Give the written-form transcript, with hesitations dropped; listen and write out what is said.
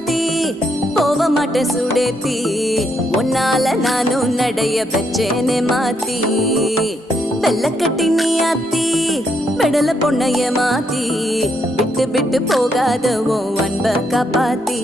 மாத்தி போக மாட்டேன் சுடேத்தி உன்னால நானும் நடைய பெச்சேனே மாத்தி வெள்ளக்கட்டி நீ ஆத்தி பெடல பொண்ணைய மாத்தி விட்டு விட்டு போகாத உன் அன்ப காப்பாத்தி